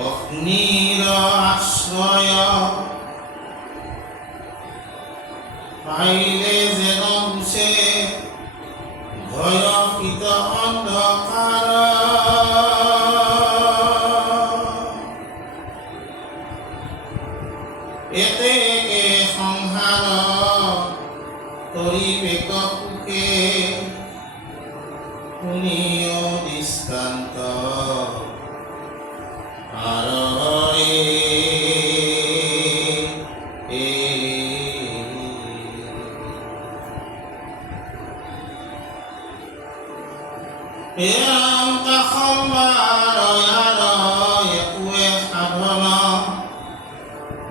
অগ্নিৰ আশ্ৰয় পাইলে যেন সে ভয়ভীত অন্ধকাৰ এতে সংহাৰ কৰিবে সুখে শুনিও দৃষ্টান্ত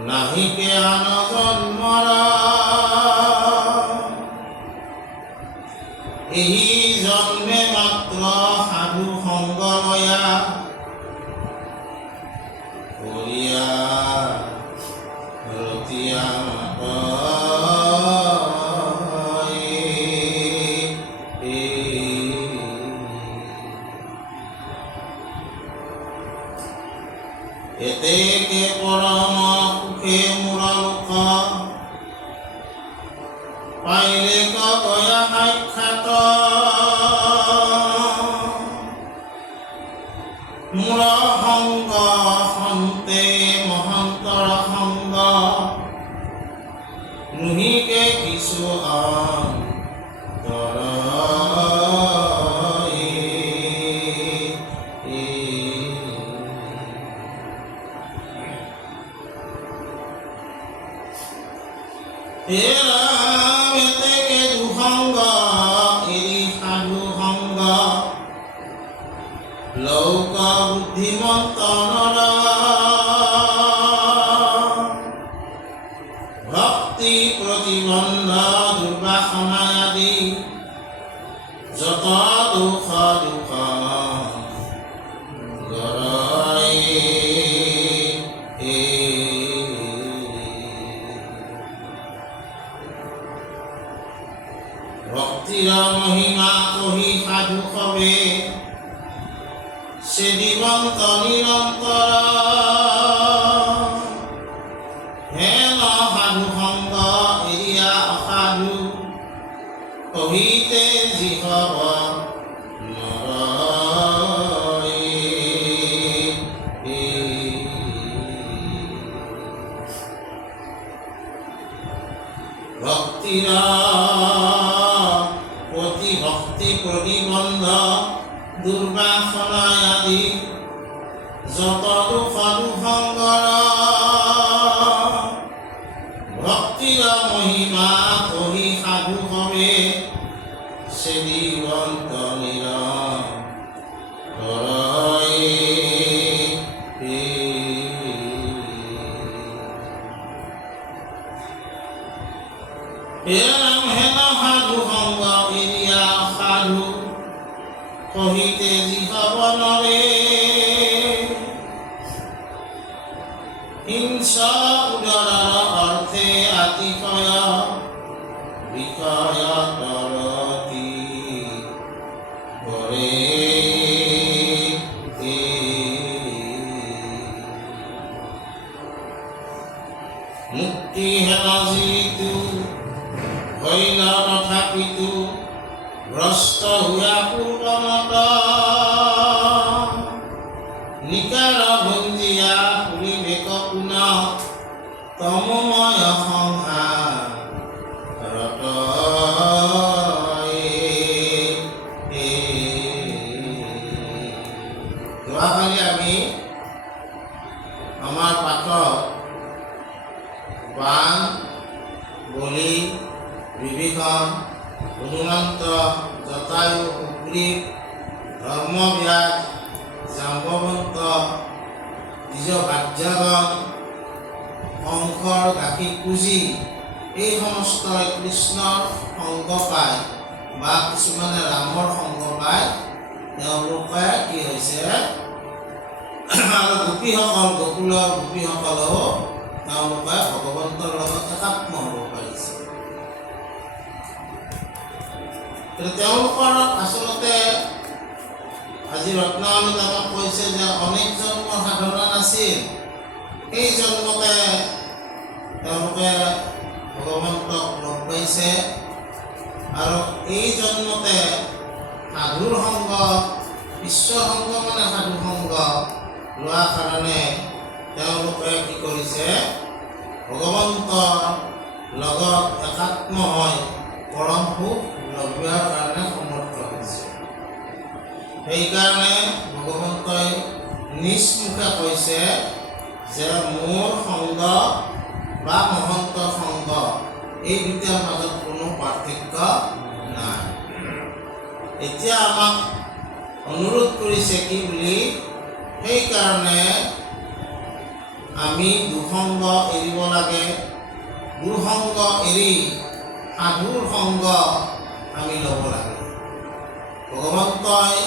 নাহিকে আনজন্মৰ এই জন্মে মাত্ৰ সাধু সংগ লয়া কৰিয়া ৰতিয়া এতেকে পৰম সুখে মূৰলোক পাইলে গয়া সাক্ষাৎ মূল সংগ সন্তে মহন্তৰ সংগ নুহিকে কিছু অন্তৰ বুদ্ধিমন্ত নৰ ভক্তি প্ৰতিবন্ধ দুৰ্বাসনা আদি যত দুখ দুখ ভক্তিৰ মহিমা কহি সাধু সবে সে দিবন্ত নিৰন্তৰ হেন সাধু সংগ এৰিয়া অসাধু কহিতে যি হব ভক্তিৰ প্ৰতি ভক্তি প্ৰতিবন্ধ দুৰ্বাসনা আদি যত দুখ দুসংগৰ ভক্তিৰ মহিমা কহি সাধু সবে সে দিবন্ত নিৰন্তৰ নাম হেন সাধু সংগ এৰিয়া সাধু কহিতে যি হব নৰে হিংস উদৰৰ অৰ্থে আতিশয় বিষয় তৰতি কৰে মুক্তি হেন যিটো হইল তথাপিতো ভ্ৰষ্ট হোৱা পূৰ্বমত নিকাৰ ভঞ্জিয়া পৰিৱেশ পুনঃ তমময় সংসাৰত যোৱাকালি আমি আমাৰ পাঠত বাণ বলি বিভীষণ হনুমন্ত জটায়ু সুগ্ৰীৱ ধৰ্মব্যাস জাম্বৱন্ত নিজ ভাৰ্যাগণ কংসৰ গাখীৰ খুজি এই সমস্ত কৃষ্ণৰ সংগ পায় বা কিছুমানে ৰামৰ সংগ পায় তেওঁলোকে কি হৈছে আৰু গোপীসকল গকুলৰ গোপীসকলেও তেওঁলোকে ভগৱন্তৰ লগত একাত্ম হ'ব পাৰিছে। তেওঁলোকৰ আচলতে আজি ৰত্নাৱলীত আমাক কৈছে যে অনেক জন্ম সাধনা নাছিল, সেই জন্মতে তেওঁলোকে ভগৱন্তক লগ পাইছে আৰু এই জন্মতে সাধুৰ সংগ ঈশ্বৰ সংগ মানে সাধু সংগ লোৱাৰ কাৰণে তেওঁলোকে কি কৰিছে ভগৱন্তৰ লগত একাত্ম হৈ পৰম সুখ লভোৱাৰ কাৰণে সমৰ্থ হৈছে। সেইকাৰণে ভগৱন্তই নিজ মুখে কৈছে যে মোৰ সংগ বা মহন্তৰ সংগ এই দুটাৰ মাজত কোনো পাৰ্থক্য নাই। এতিয়া আমাক অনুৰোধ কৰিছে কি বুলি, সেইকাৰণে আমি দুসংগ এৰিব লাগে, দুসংগ এৰি সাধুৰ সংগ আমি ল'ব লাগে। ভগৱন্তই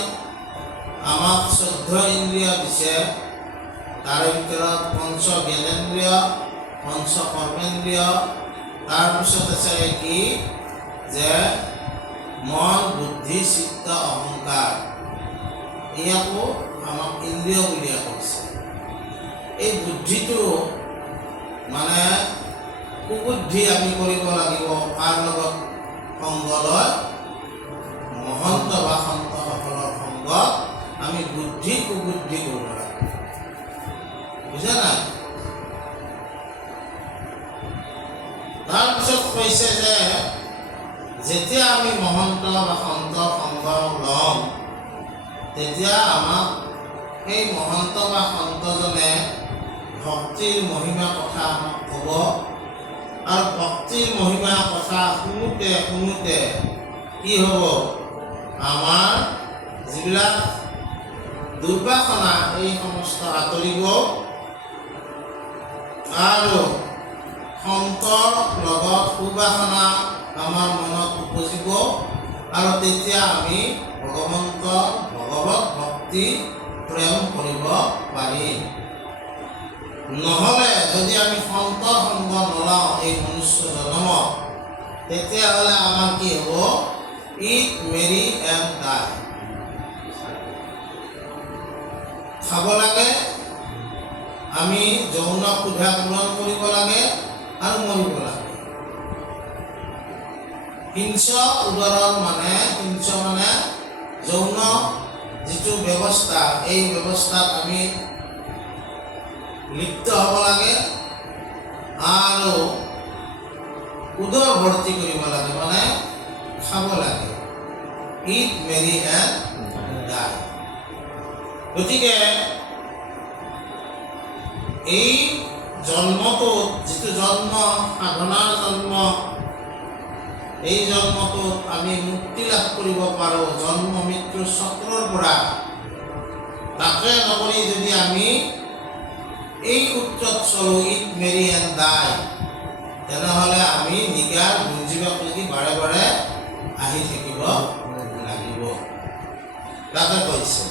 আমাক 14 ইন্দ্ৰিয় দিছে, তাৰে ভিতৰত পঞ্চ জ্ঞানেন্দ্ৰিয়, পঞ্চ কৰ্মেন্দ্ৰিয়, তাৰপিছত আছে কি যে মন বুদ্ধি চিত্ত অহংকাৰ, ইয়াকো আমাক ইন্দ্ৰিয় বুলিয়ে কৈছে। এই বুদ্ধিটো মানে কুবুদ্ধি আমি কৰিব লাগিব, কাৰ লগত সংগ লয় মহন্ত বা সন্তসকলৰ সংগত আমি বুদ্ধি কুবুদ্ধি কৰিব লাগে, বুজা নাই। তাৰপিছত কৈছে যে যেতিয়া আমি মহন্ত বা সন্ত সংগ লওঁ তেতিয়া আমাক সেই মহন্ত বা সন্তজনে ভক্তিৰ মহিমা কথা আমাক ক'ব, আৰু ভক্তিৰ মহিমা কথা শুনোতে শুনোতে কি হ'ব, আমাৰ যিবিলাক দুৰ্বাসনা এই সমস্ত আঁতৰিব আৰু সন্তৰ লগত সুবাসনা আমাৰ মনত উপজিব আৰু তেতিয়া আমি ভগৱত ভক্তি প্ৰেম কৰিব পাৰিম। নহ'লে যদি আমি সন্তৰ সংগ নলওঁ এই মনুষ্য জন্মত, তেতিয়াহ'লে আমাৰ কি হ'ব? ইট মেৰি এণ্ড ডাই। খাব লাগে, আমি যৌন ক্ষুধা পূৰণ কৰিব লাগে আৰু মৰিব লাগে। হিংস উদৰণ মানে যৌন যিটো ব্যৱস্থা, এই ব্যৱস্থাত আমি লিপ্ত হ'ব লাগে আৰু উদৰ ভৰ্তি কৰিব লাগে, মানে খাব লাগে। ইট মেৰি এণ্ড ডাই। গতিকে এই জন্মটোত, যিটো জন্ম সাধনাৰ জন্ম, এই জন্মটোত আমি মুক্তি লাভ কৰিব পাৰোঁ জন্ম মৃত্যুৰ চক্ৰৰ পৰা। তাকে নকৰি যদি আমি এই সূত্ৰত চলোঁ, ইট মেৰি এণ্ড ডাই, তেনেহ'লে আমি নিগাৰ গুঞ্জিবাকলৈকে বাৰে বাৰে আহি থাকিব লাগিব। তাকে কৈছে।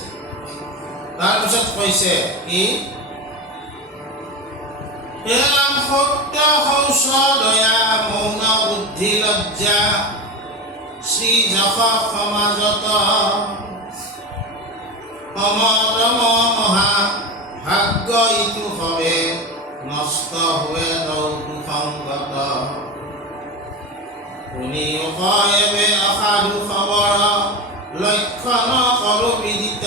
তাৰপিছত কৈছে কি? হে ৰাম, সত্য শৌচ দয়া মৌন বুদ্ধি লজ্জা শ্ৰী যশ সমাজত সমদম মহা ভাগ্য ইটো হবে নষ্ট हुए দৌদু সংগত শুনি কয়েবে অসাধু খবৰ লক্ষণ কৰো বিদিত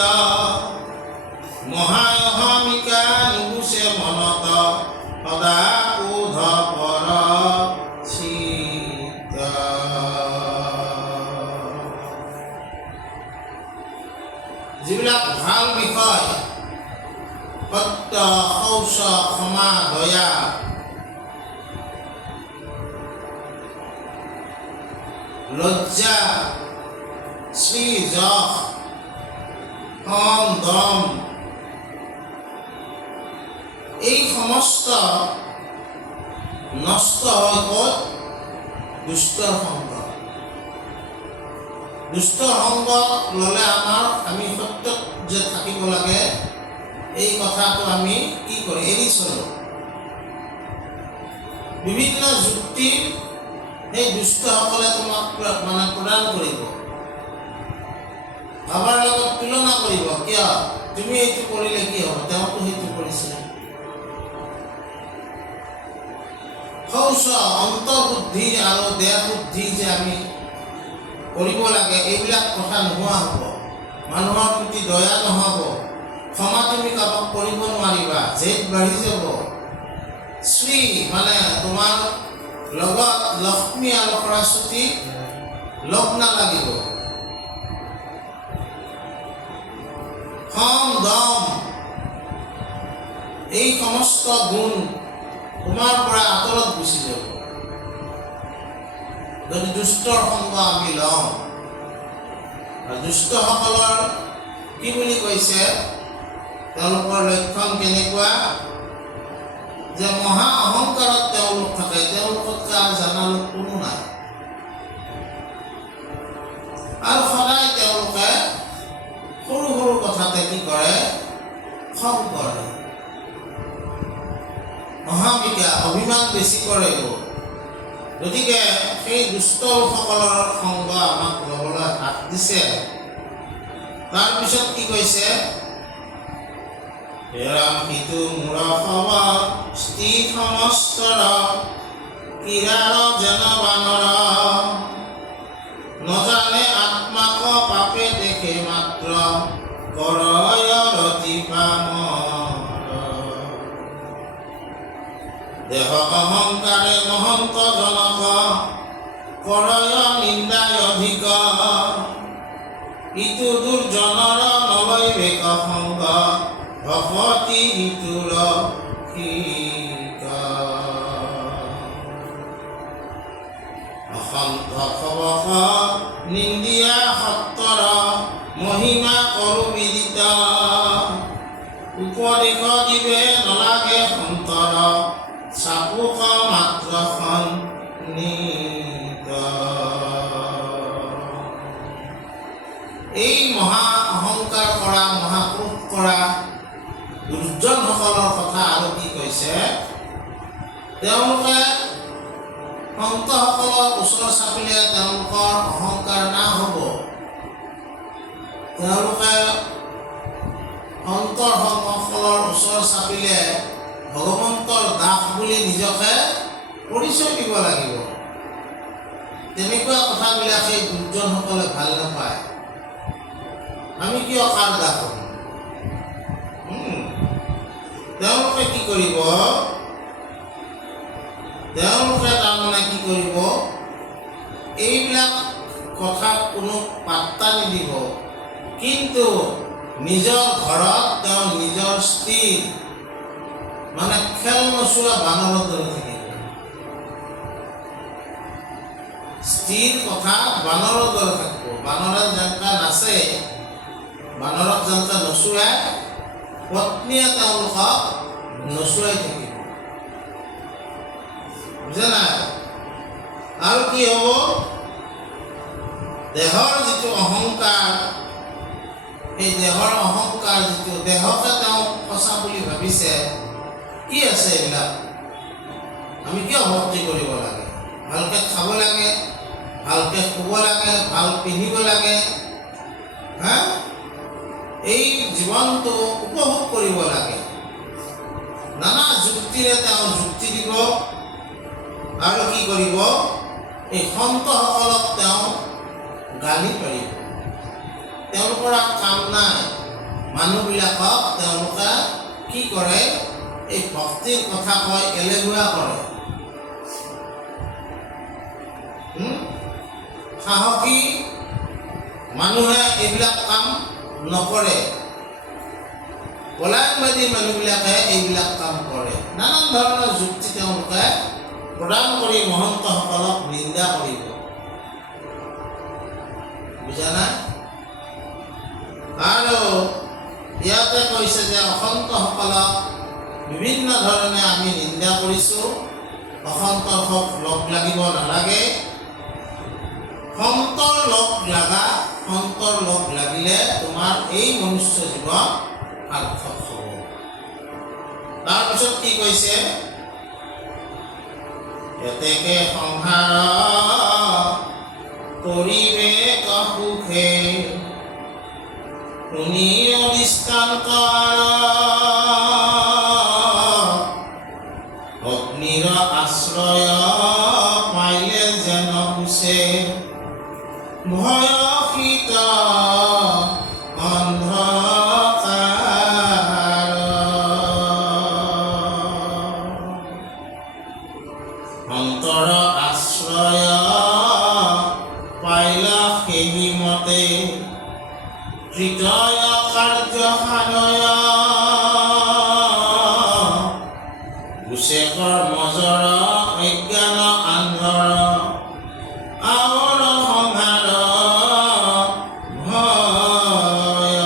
মহায়হমিকা নুগুচে মনত সদা ক্ৰোধ পৰ চিত। যিবিলাক ভাল বিষয়, সত্য শৌচ ক্ষমা দয়া, লজ্জা শ্ৰী যশ সম দম, এই সমস্ত নষ্ট হয় ক'ত? দুষ্টৰ সংগ। দুষ্টৰ সংগ ল'লে আমি সত্যত যে থাকিব লাগে, এই কথাটো আমি কি কৰি এৰি চলোঁ। বিভিন্ন যুক্তি সেই দুষ্টসকলে তোমাক মানে প্ৰদান কৰিব, কাৰোবাৰ লগত তুলনা কৰিব। কিয়? তুমি এইটো কৰিলে কি হ'ব? তেওঁতো সেইটো কৰিছিলে। শৌচ অন্তৰ্বুদ্ধি আৰু দেহ বুদ্ধি যে আমি কৰিব লাগে, এইবিলাক কথা নোহোৱা হ'ব। মানুহৰ প্ৰতি দয়া নহ'ব, ক্ষমা তুমি কাৰোবাক কৰিব নোৱাৰিবা, জেদ বাঢ়ি যাব। শ্ৰী মানে তোমাৰ লগত লক্ষ্মী আৰু সৰস্বতী লগ নালাগিব। খং দম, এই সমস্ত গুণ তোমাৰ পৰা আঁতৰত গুচি যাব যদি দুষ্টৰ সংগ আমি লওঁ। দুষ্টসকলৰ কি বুলি কৈছে? তেওঁলোকৰ লক্ষণ কেনেকুৱা? যে মহা অহংকাৰত তেওঁলোক থাকে, তেওঁলোকতকৈ আৰু জানা লোক কোনো নাই। আৰু সদায় তেওঁলোকে সৰু সৰু কথাতে কি কৰে? খং কৰে, অহমিকা অভিমান বেছি কৰে। গতিকে সেই দুষ্ট লোকসকলৰ সংগ আমাক ল'বলৈ হাত দিছে। তাৰপিছত কি কৈছে? হেৰাম সিটো মূৰ খবৰ স্থি সমস্তৰ কিৰাৰ যেন বানৰ নজানে আত্মাক পাপে দেখে মাত্ৰ কৰয় ৰতি দেহ অহংকাৰে মহন্ত জনক কৰয় নিন্দায় অধিক ইটো দুৰ্জনৰ নলয় বেক সংগ ভকতি ইটোৰ অসন্ত খবক নিন্দিয়া সত্তৰ মহিমা কৰো বিদিত কৰিবে নলাগে সন্তৰ চাপুক মাত্ৰ সন্নিত। এই মহা অহংকাৰ কৰা মহাক্ৰোধ কৰা দুৰ্জনসকলৰ কথা আৰু কি কৈছে, তেওঁলোকে সন্তসকলৰ ওচৰ চাপিলে তেওঁলোকৰ অহংকাৰ না হ'ব। তেওঁলোকে সন্তসকলৰ ওচৰ চাপিলে ভগৱন্তৰ দাস বুলি নিজকে পৰিচয় দিব লাগিব। তেনেকুৱা কথাবিলাক সেই দুৰ্জনসকলে ভাল নাপায়। আমি কিয় কাৰ দাস হ'ম? তেওঁলোকে কি কৰিব, তেওঁলোকে তাৰমানে কি কৰিব, এইবিলাক কথাত কোনো পাত্তা নিদিব, কিন্তু নিজৰ ঘৰত তেওঁ নিজৰ স্ত্ৰীৰ মানে খেল নচোৱা বানৰৰ দৰে থাকিব। স্ত্ৰীৰ কথা বানৰৰ দৰে থাকিব। বানৰে যেনেকৈ নাচে, বানৰক যেনেকৈ নচুৱাই, পত্নীয়ে তেওঁলোকক নচুৱাই থাকিব। বুজা নাই? আৰু কি হ'ব, দেহৰ যিটো অহংকাৰ, এই দেহৰ অহংকাৰ যিটো দেহকে তেওঁ সঁচা বুলি ভাবিছে, কি আছে এইবিলাক? আমি কিয় ভক্তি কৰিব লাগে? ভালকৈ খাব লাগে, ভালকৈ শুব লাগে, ভাল পিন্ধিব লাগে, হা? এই জীৱনটো উপভোগ কৰিব লাগে। নানা যুক্তিৰে তেওঁ যুক্তি দিব আৰু কি কৰিব, এই সন্তসকলক তেওঁ গালি পাৰিব। তেওঁলোকৰ কাম নাই। মানুহবিলাকক তেওঁলোকে কি কৰে, এই ভক্তিৰ কথা কয় এলেহুৱা কৰে। সাহসী মানুহে এইবিলাক কাম নকৰে। পলায়নবাদী মানুহবিলাকে এইবিলাক কাম কৰে। নানান ধৰণৰ যুক্তি তেওঁলোকে প্ৰদান কৰি মহন্তসকলক নিন্দা কৰিব। বুজা নাই? আৰু ইয়াতে কৈছে যে অসন্তসকলক বিভিন্ন ধৰণে আমি নিন্দা কৰিছোঁ। অসন্তৰ লগ লাগিব নালাগে। সন্তৰ লগ লাগা, সন্তৰ লগ লাগিলে তোমাৰ এই মনুষ্য জীৱন সাৰ্থক হ'ব। তাৰপিছত কি কৈছে, এতেকে সংসাৰ কৰিবে সুখে শুনি দৃষ্টান্ত অগ্নিৰ আশ্ৰয় পাইলে যেন হুচে ভয়সিত অন্ধকাৰ। অন্তৰ আশ্ৰয় পাইলা সেই মতে হৃদয় কাৰ্য সাধয় গুছে কৰ্মজৰ অজ্ঞান আন্ধাৰ আৱৰ সংহাৰ ভয়।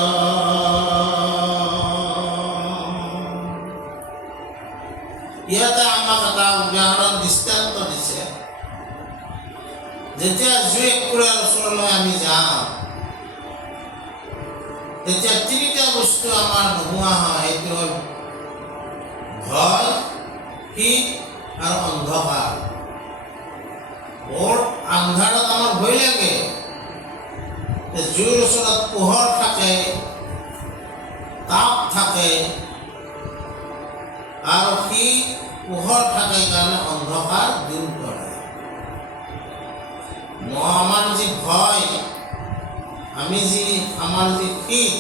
ইয়াতে আমাক এটা উদাহৰণ দৃষ্টান্ত দিছে। যেতিয়া জুই একুৰাৰ ওচৰলৈ আমি যাওঁ, তেতিয়া তিনিটা বস্তু আমাৰ নোহোৱা হয়। সেইটো হ'ল ভয়, শীত আৰু অন্ধকাৰ। বৰ আন্ধাৰত আমাৰ ভয় লাগে। জুইৰ ওচৰত পোহৰ থাকে, তাপ থাকে, আৰু সেই পোহৰ থাকে কাৰণে অন্ধকাৰ দূৰ কৰে। আমাৰ যি ভয়, আমাৰ যি শীত,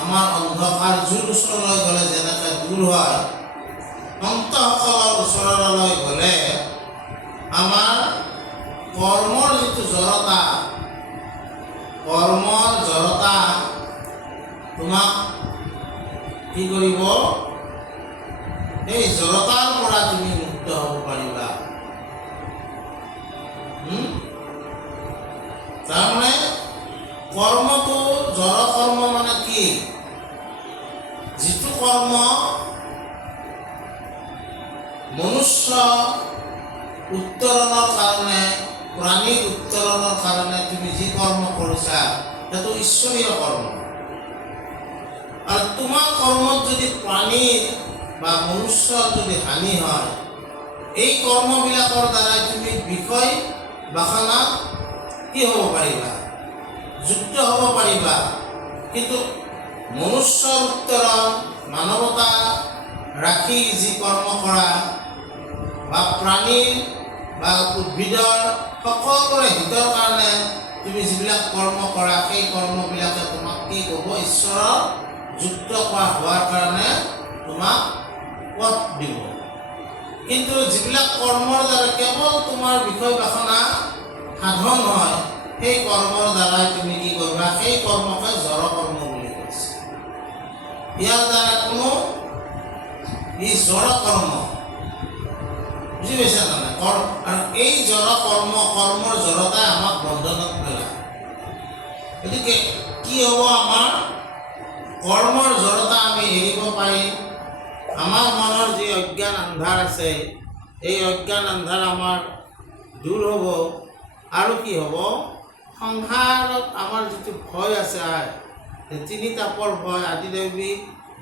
আমাৰ অন্ধকাৰ জুইৰ ওচৰলৈ গ'লে যেনেকৈ দূৰ হয়, সন্তসকলৰ ওচৰলৈ গ'লে আমাৰ কৰ্মৰ যিটো জড়তা, কৰ্মৰ জড়তা তোমাক কি কৰিব, এই জড়তাৰ পৰা তুমি মুক্ত হ'ব পাৰিবা। তাৰমানে কৰ্মটো জড় কৰ্ম মানে কি, যিটো কৰ্ম মনুষ্য উত্তৰণৰ কাৰণে, প্ৰাণীৰ উত্তৰণৰ কাৰণে তুমি যি কৰ্ম কৰিছা সেইটো ঈশ্বৰীয় কৰ্ম। আৰু তোমাৰ কৰ্মত যদি প্ৰাণীৰ বা মনুষ্যৰ যদি হানি হয়, এই কৰ্মবিলাকৰ দ্বাৰাই তুমি বিষয় বাসনাত কি হ'ব পাৰিবা? যুক্ত হ'ব পাৰিবা। কিন্তু মনুষ্যৰ উত্তৰণ, মানৱতা ৰাখি যি কৰ্ম কৰা বা প্ৰাণীৰ বা উদ্ভিদৰ সকলোৰে হিতৰ কাৰণে তুমি যিবিলাক কৰ্ম কৰা, সেই কৰ্মবিলাকে তোমাক কি ক'ব? ঈশ্বৰৰ যুক্ত হোৱাৰ কাৰণে তোমাক পথ দিব। কিন্তু যিবিলাক কৰ্মৰ দ্বাৰা কেৱল তোমাৰ বিষয় বাসনা সাধন হয়, সেই কৰ্মৰ দ্বাৰাই তুমি কি কৰিবা? সেই কৰ্মকে জড় কৰ্ম বুলি কৈছে। ইয়াৰ দ্বাৰা কোনো জড় কৰ্ম, বুজি পাইছা নে নাই? আৰু এই জড় কৰ্মৰ জড়তাই আমাক বন্ধনত পেলায়। গতিকে কি হ'ব? আমাৰ কৰ্মৰ জড়তা আমি এৰিব পাৰিম। আমাৰ মনৰ যি অজ্ঞান আন্ধাৰ আছে, এই অজ্ঞান আন্ধাৰ আমাৰ দূৰ হ'ব। আৰু কি হ'ব? সংসাৰত আমাৰ যিটো ভয় আছে, তিনি তাপৰ ভয়, আদিদৈৱিক,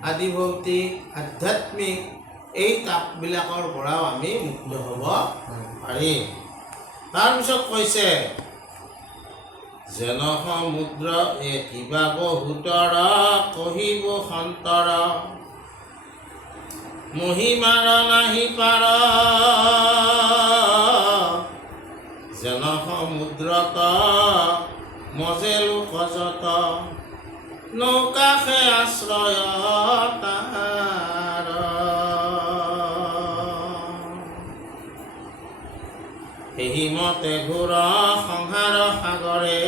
আদিভৌতিক, আধ্যাত্মিক, এই তাপবিলাকৰ পৰাও আমি মুক্ত হ'ব পাৰিম। তাৰপিছত কৈছে, যেন সমুদ্ৰ কিবা বহুতৰ কহিব সন্তৰ, মহিমাৰ নাহি পাৰ, যেন সমুদ্ৰত মজে লোক যত, নৌকাষে আশ্ৰয় তাহাৰ। এহিমতে ঘোৰ সংসাৰ সাগৰে,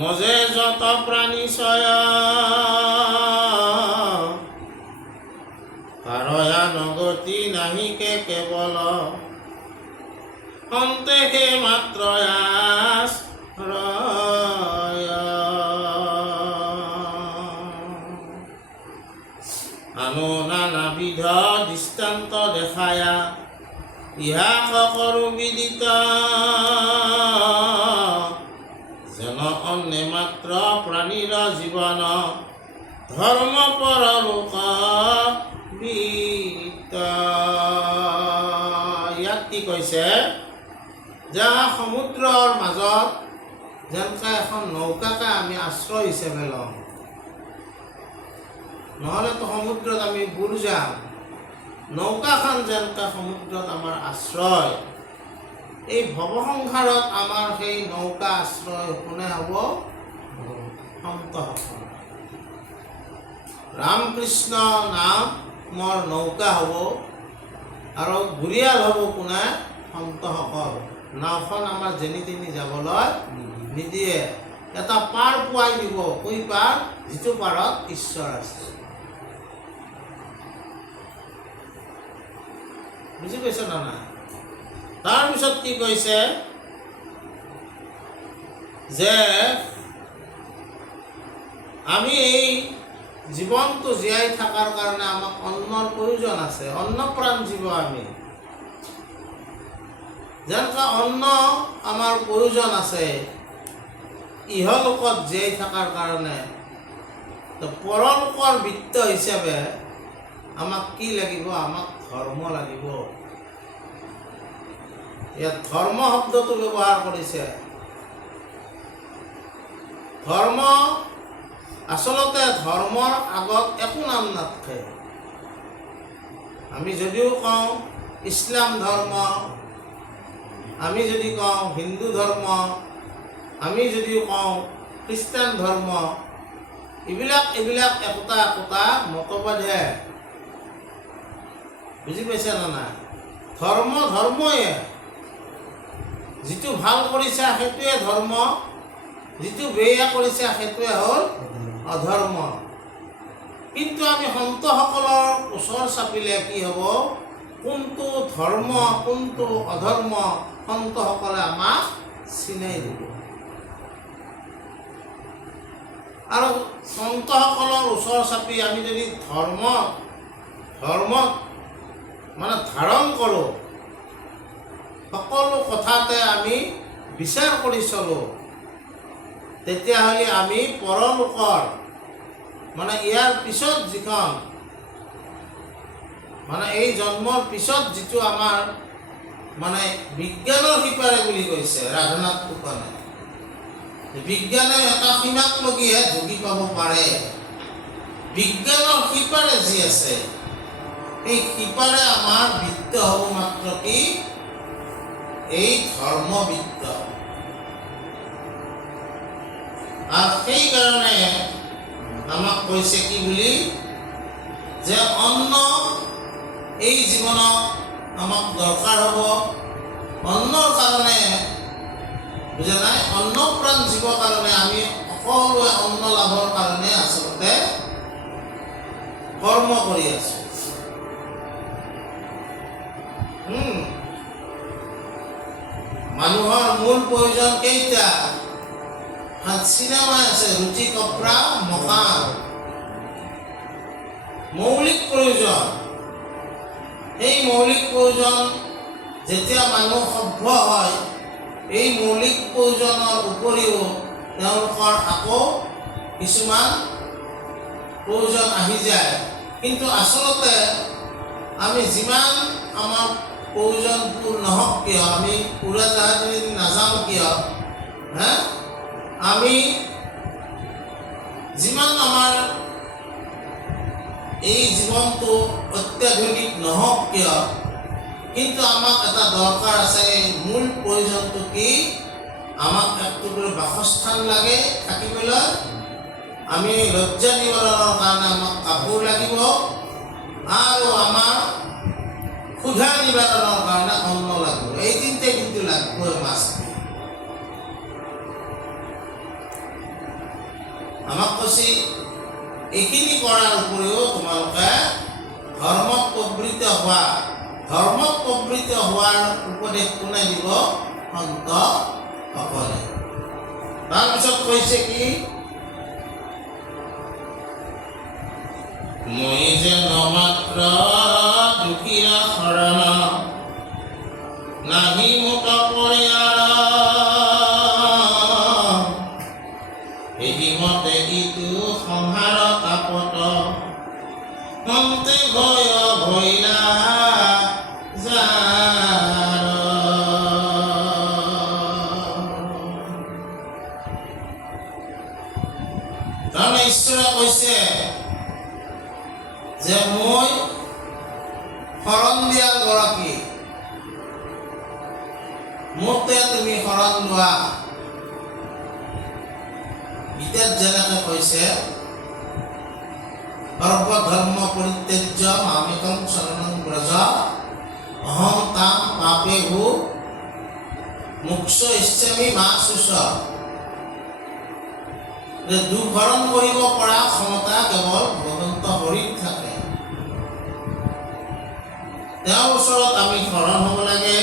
মজে যত প্ৰাণী চয়, পাৰয়া নগতি নাহিকে কেৱল, সন্তেহে মাত্ৰ আশ্ৰয়। আনো নানাবিধ দৃষ্টান্ত দেখায়া, ইহাস কৰো বিদিত, যেন অন্নে মাত্ৰ প্ৰাণীৰ জীৱন, ধৰ্ম পৰলোক বিদিত। ইয়াত কি কৈছে? যে সমুদ্ৰৰ মাজত যেনেকৈ এখন নৌকাকে আমি আশ্ৰয় হিচাপে লওঁ, নহ'লেতো সমুদ্ৰত আমি বুৰ যাম। নৌকাখন যেনেকৈ সমুদ্ৰত আমাৰ আশ্ৰয়, এই ভৱসংসাৰত আমাৰ সেই নৌকা আশ্ৰয় কোনে হ'ব? সন্তসকল। ৰামকৃষ্ণ নামৰ নৌকা হ'ব আৰু ঘূৰিয়াল হ'ব কোনে? সন্তসকল। নাওখন আমাৰ যেনি তেনি যাবলৈ নিদিয়ে, এটা পাৰ পোৱাই দিব। কুই পাৰ? যিটো পাৰত ঈশ্বৰ আছে। বুজি পাইছ না নাই? তাৰপিছত কি কৈছে? যে আমি এই জীৱনটো জীয়াই থকাৰ কাৰণে আমাক অন্নৰ প্ৰয়োজন আছে। অন্নপ্ৰাণ জীৱ আমি। যেনেকৈ অন্ন আমাৰ প্ৰয়োজন আছে ইহলোকত জীয়াই থকাৰ কাৰণে, তো পৰলোকৰ বৃত্ত হিচাপে আমাক কি লাগিব? আমাক ধৰ্ম লাগিব। ইয়াত ধৰ্ম শব্দটো ব্যৱহাৰ কৰিছে। ধৰ্ম আচলতে ধৰ্মৰ আগত একো নাম নাথাকে। আমি যদিও কওঁ ইছলাম ধৰ্ম, আমি যদি কওঁ হিন্দু ধৰ্ম, আমি যদিও কওঁ খ্ৰীষ্টান ধৰ্ম, এইবিলাক একোটা একোটা মতবাদহে। বুজি পাইছে না নাই? ধৰ্ম ধৰ্ময়ে। যিটো ভাল কৰিছা সেইটোৱে ধৰ্ম, যিটো বেয়া কৰিছা সেইটোৱে হ'ল অধৰ্ম। কিন্তু আমি সন্তসকলৰ ওচৰ চাপিলে কি হ'ব? কোনটো ধৰ্ম কোনটো অধৰ্ম সন্তসকলে আমাক চিনাই দিব। আৰু সন্তসকলৰ ওচৰ চাপি আমি যদি ধৰ্ম মানে ধাৰণ কৰোঁ, সকলো কথাতে আমি বিচাৰ কৰি চলোঁ, তেতিয়াহ'লে আমি পৰলোকৰ মানে ইয়াৰ পিছত যিখন মানে এই জন্মৰ পিছত যিটো আমাৰ মানে বিজ্ঞানৰ সিপাৰে বুলি কৈছে ৰাধানাথ ফুকনে, বিজ্ঞানে এটা সীমাকলৈকেহে ঢুকি পাব পাৰে। বিজ্ঞানৰ সিপাৰে যি আছে, এই সিপাৰে আমাৰ বিত্ত হ'ব মাত্ৰ কি এই ধৰ্মবিত্ত। আৰু সেইকাৰণে আমাক কৈছে কি বুলি, যে অন্ন এই জীৱনত আমাক দৰকাৰ হ'ব। অন্নৰ কাৰণে বুজা নাই, অন্নপ্ৰাণ জীৱৰ কাৰণে আমি সকলোৱে অন্ন লাভৰ কাৰণে আচলতে কৰ্ম কৰি আছো। মানুহৰ মূল প্ৰয়োজন কেইটা? চিনেমা আছে, ৰুটি কপৰা মকান, মৌলিক প্ৰয়োজন। এই মৌলিক প্ৰয়োজন যেতিয়া মানুহ সভ্য হয়, এই মৌলিক প্ৰয়োজনৰ উপৰিও তেওঁলোকৰ আকৌ কিছুমান প্ৰয়োজন আহি যায়। কিন্তু আচলতে আমি যিমান আমাৰ প্ৰয়োজনবোৰ নহওক কিয়, আমি উৰাজাহাজেদি নাযাওঁ কিয়, আমি যিমান আমাৰ এই জীৱনটো অত্যাধুনিক নহওক কিয়, কিন্তু আমাক এটা দৰকাৰ আছে। মূল প্ৰয়োজনটো কি? আমাক একটুকুৰা বাসস্থান লাগে থাকিবলৈ, আমি লজ্জা নিবাৰণৰ কাৰণে আমাক কাপোৰ লাগিব, আৰু আমাৰ ক্ষুধা নিবাৰণৰ কাৰণে অন্ন লাগিব। এই তিনিটাই কিন্তু লাগিবই। মাছ আমাক কৈছে এইখিনি কৰাৰ উপৰিও তোমালোকে ধৰ্মত প্ৰবৃত্ত হোৱাৰ উপদেশ কোনে দিব? সন্তসকলে। তাৰপিছত কৈছে কি, মই যে নমাত্ৰ দুখীয়া শৰণ, নাহি মোট পৰিয়াল, এদিমতে ইটো সংসাৰ তাপত, মন্তে ভয় ভৈলা যাৰ। তাৰমানে ঈশ্বৰে কৈছে যে মই শৰণ দিয়া গৰাকী, মোতে তুমি শৰণ লোৱা। গীতাত যেনেকৈ কৈছে, সৰ্বধৰ্ম পৰিত্যাজ্য মামেকং শৰণং ব্ৰজ, অহং তাং পাপেভু মোক্ষয়িষ্যামি মা শুচ। দুৰ্ভৰণ কৰিব পৰা ক্ষমতা কেৱল ভগৱন্ত হৰিত থাকে। তেওঁৰ ওচৰত আমি শৰণ হ'ব লাগে,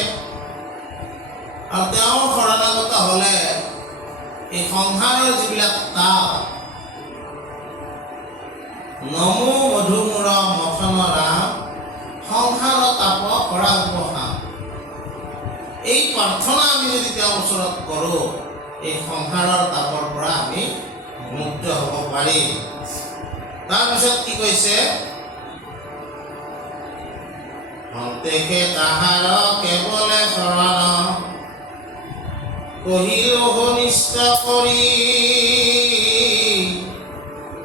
আৰু তেওঁৰ শৰণাগত হ'লে এই সংসাৰৰ যিবিলাক তাপ, নমো মধুমূৰ মথন ৰাম, সংসাৰ তাপ কৰা উপশাম। এই প্ৰাৰ্থনা আমি যদি তেওঁৰ ওচৰত কৰোঁ, এই সংসাৰৰ তাপৰ পৰা আমি মুক্ত হ'ব পাৰিম। তাৰপিছত কি কৈছে, হন্তেকে তাহাৰ কেৱলে শৰণ, কহিলো নিষ্ঠ কৰি,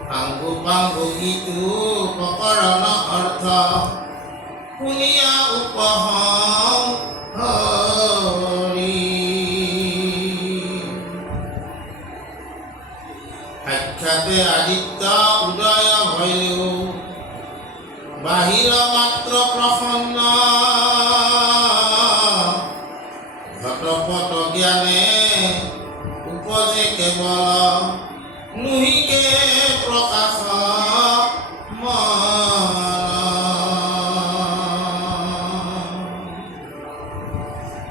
পাংগু পাংগু ইটো প্ৰকৰণ অৰ্থ, শুনিয়া উপশম হৰি। সাক্ষাতে আদিত্য উদয় ভৈলো, বাহিৰ মাত্ৰ প্ৰসন্ন, ঘটপট জ্ঞানে উপজে কেৱল, নুহিকে প্ৰকাশ মন।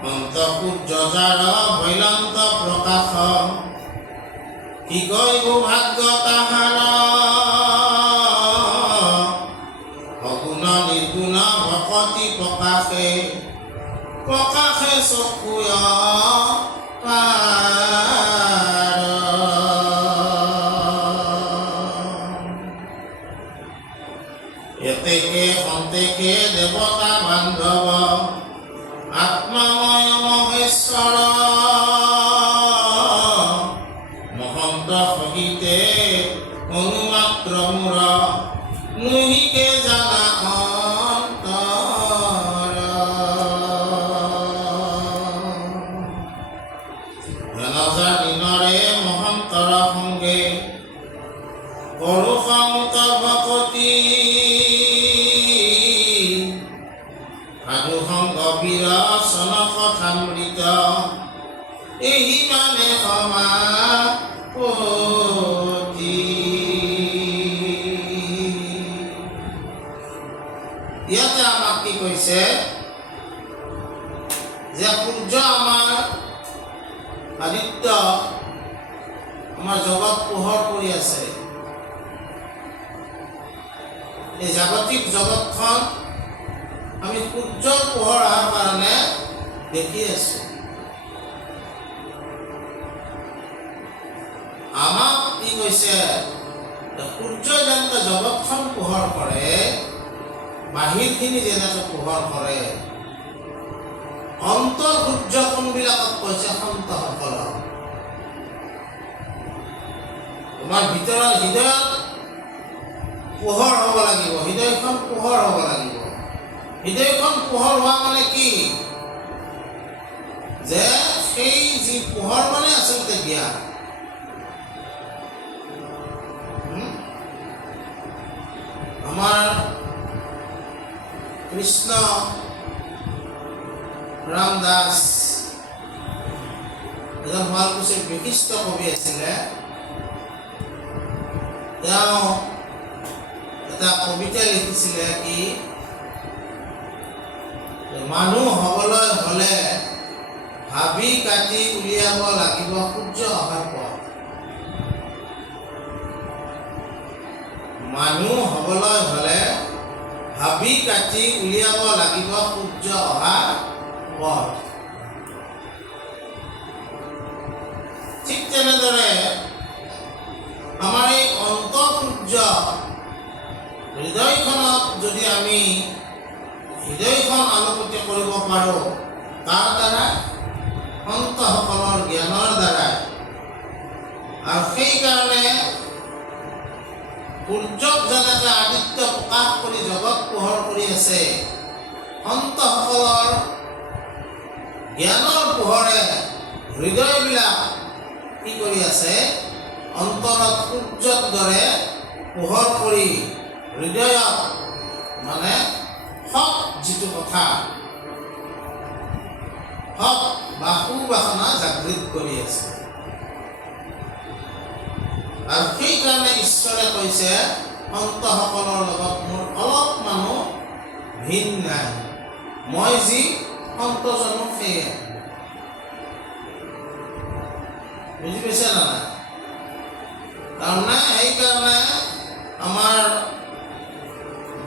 অন্তঃসূৰ্য যাৰ ভৈলন্ত প্ৰকাশ, কি গৈ ভাগ্য তাহাৰ অগুণ নিৰ্গুণ ভকতি প্ৰকাশে প্ৰকাশে চকুয় পাৰ এতেকে সন্তেকে দেৱতা বান্ধৱ আত্মাময় মহেশ্বৰ মহন্ত সহিতে অনুমাত্ৰ মূৰ মুহিকে জানা অন্তৰ নজা দিনৰে মহন্তৰ সংগে কৰো সংত ভকতি সাধু সংগ বীৰ চন কথামৃত এহি মানে সমাপতি। ইয়াতে আমাক কি কৈছে যে সূৰ্য আমাৰ আদিত্য আমাৰ জগত পোহৰ কৰি আছে। এই জাগতিক জগতখন আমি সূৰ্যৰ পোহৰ অহাৰ কাৰণে দেখি আছো। আমাক কি কৈছে সূৰ্য যেনেকৈ জগতখন পোহৰ কৰে, বাহিৰখিনি যেনেকৈ পোহৰ কৰে, অন্তৰ সূৰ্য কোনবিলাকক কৈছে সন্তসকলক। তোমাৰ ভিতৰৰ হৃদয়ত পোহৰ হ'ব লাগিব, হৃদয়খন পোহৰ হ'ব লাগিব। হৃদয়খন পোহৰ হোৱা মানে কি? যে সেই যি পোহৰ মানে আচলতে জ্ঞান। আমাৰ কৃষ্ণ ৰামদাস এজন শুৱালকুছিৰ বিশিষ্ট কবি আছিলে। তেওঁ এটা কবিতা লিখিছিলে কি, মানুহ হ'বলৈ হ'লে ভাবি কাটি উলিয়াব লাগিব সূৰ্য অহাৰ পথ। মানুহ হ'বলৈ হ'লে ভাবি কাটি উলিয়াব লাগিব সূৰ্য অহাৰ পথ। ঠিক তেনেদৰে আমাৰ এই অন্তৰ সূৰ্য হৃদয়খনত যদি আমি হৃদয়খন আলোকিত কৰিব পাৰোঁ, তাৰ দ্বাৰা সন্তসকলৰ জ্ঞানৰ দ্বাৰা। আৰু সেইকাৰণে সূৰ্যক যেনেকৈ আদিত্য প্ৰকাশ কৰি জগত পোহৰ কৰি আছে, সন্তসকলৰ জ্ঞানৰ পোহৰে হৃদয়বিলাক কি কৰি আছে, অন্তৰত সূৰ্যৰ দৰে পোহৰ কৰি হৃদয়ত মানে হক যিটো কথা, হক বা সুবাসনা জাগৃত কৰি আছে। আৰু সেইকাৰণে ঈশ্বৰে কৈছে সন্তসকলৰ লগত মোৰ অলপ মানুহ ভিন নাই, মই যি সন্তজনো সেয়ে। বুজি পাইছে না? তাৰমানে সেইকাৰণে আমাৰ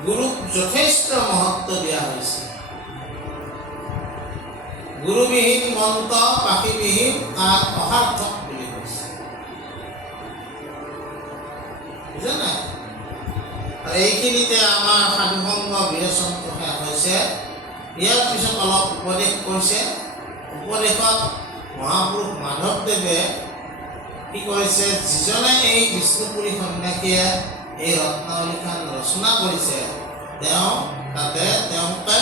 গুৰুক যথেষ্ট মহত্ব দিয়া হৈছে। গুৰুবিহীন মন্ত্ৰ পাখীবিহীন তাক অসাৰ্থক বুলি কৈছে। বুজা নাই? আৰু এইখিনিতে আমাৰ সাধুসংগ বিৰেচনটো শেষ হৈছে। ইয়াৰ পিছত অলপ উপদেশ কৈছে। উপদেশত মহাপুৰুষ মাধৱদেৱে কি কৰিছে, যিজনে এই বিষ্ণুপুৰী সন্যাসীয়ে এই ৰত্নাৱলীখন ৰচনা কৰিছে, তেওঁ তাতে তেওঁকে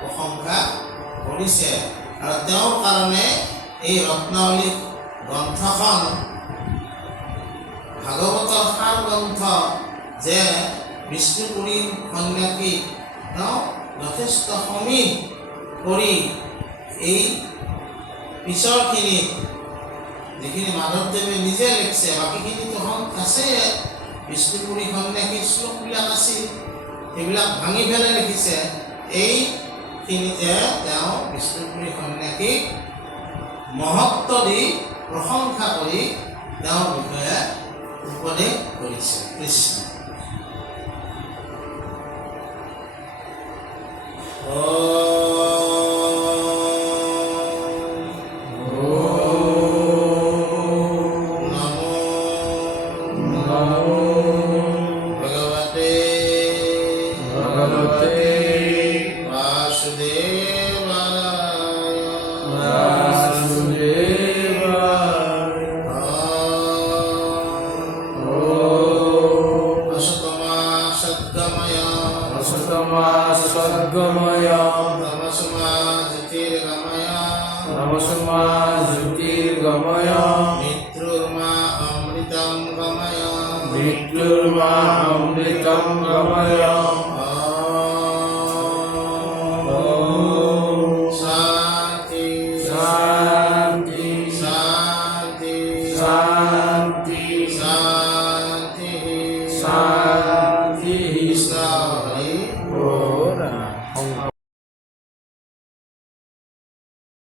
প্ৰশংসা কৰিছে। আৰু তেওঁৰ কাৰণে এই ৰত্নাৱলী গ্ৰন্থখন ভাগৱতৰ সাৰ গ্ৰন্থ যে বিষ্ণুপুৰী সন্যাসী তেওঁ যথেষ্ট সমীহ কৰি এই পিছৰখিনিত যিখিনি মাধৱদেৱে নিজে লিখিছে, বাকীখিনিতো আছে বিষ্ণুপুৰী সন্যাসীৰ শ্লোকবিলাক আছিল, সেইবিলাক ভাঙি পেলাই লিখিছে। এইখিনিতে তেওঁ বিষ্ণুপুৰী সন্যাসীক মহত্ব দি প্ৰশংসা কৰি তেওঁৰ বিষয়ে উপদেশ কৰিছে কৃষ্ণ। शांति